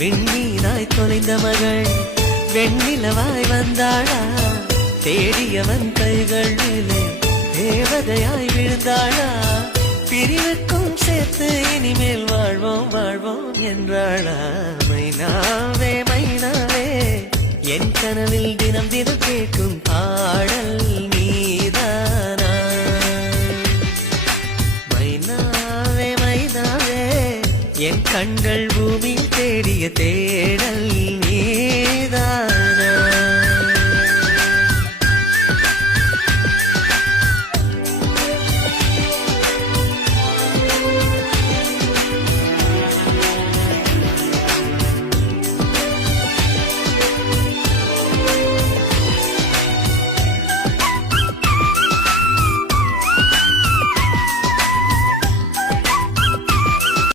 விண்ணீராய் தொலைந்த மகள் வெண்ணிலவாய் வந்தாளா தேடியவன் கைகள் மேலே தேவதையாய் விழுந்தாளா பிரிவுக்கும் சேர்த்து இனிமேல் வாழ்வோம் வாழ்வோம் என்றாளா மைனாவே மைனாவே என் கனவில் தினம் தினம் கேட்கும் பாடல் நீதானா மைனாவே மைனாவே என் கண்கள் பூமி தேடிய தேடல் நீ